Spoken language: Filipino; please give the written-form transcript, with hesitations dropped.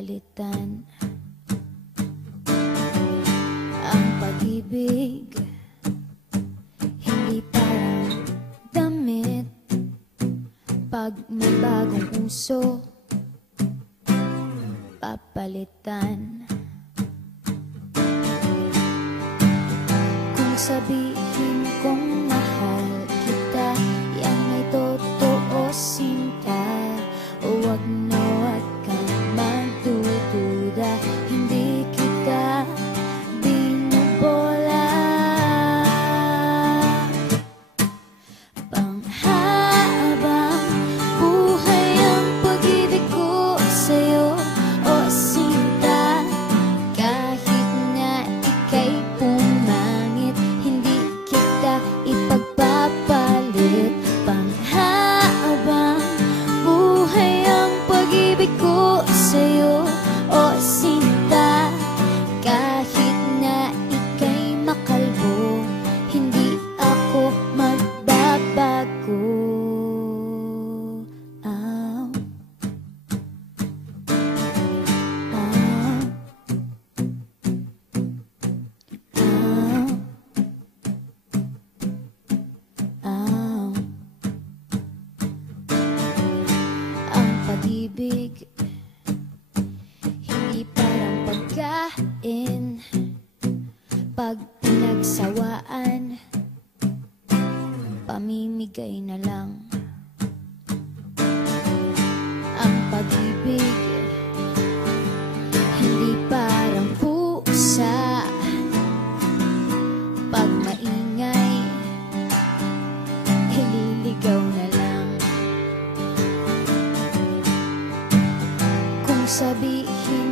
papalitan ang pag-ibig. Hindi parang damit pag may bagong uso, papalitan. Kung sabihin kong mahal kita, yan ay totoo, sinta. Huwag na huwag kang magdududa, hindi kita binubola. Panghabang buhay ang pag-ibig ko sa'yo, o sinta. Kahit na ika'y pumangit, hindi kita ipagpapalit. Panghabang buhay ang pag-ibig ko sa'yo, o sinta. Kahit na ika'y makalbo, hindi ako magbabago. Ow. Ow. Ow. Ow. Ang pag-ibig hindi parang pagkain, pag pinagsawaan, pamimigay na lang. Ang pag-ibig hindi parang pusa, pag maingay, ililigaw na lang. Kung sabihin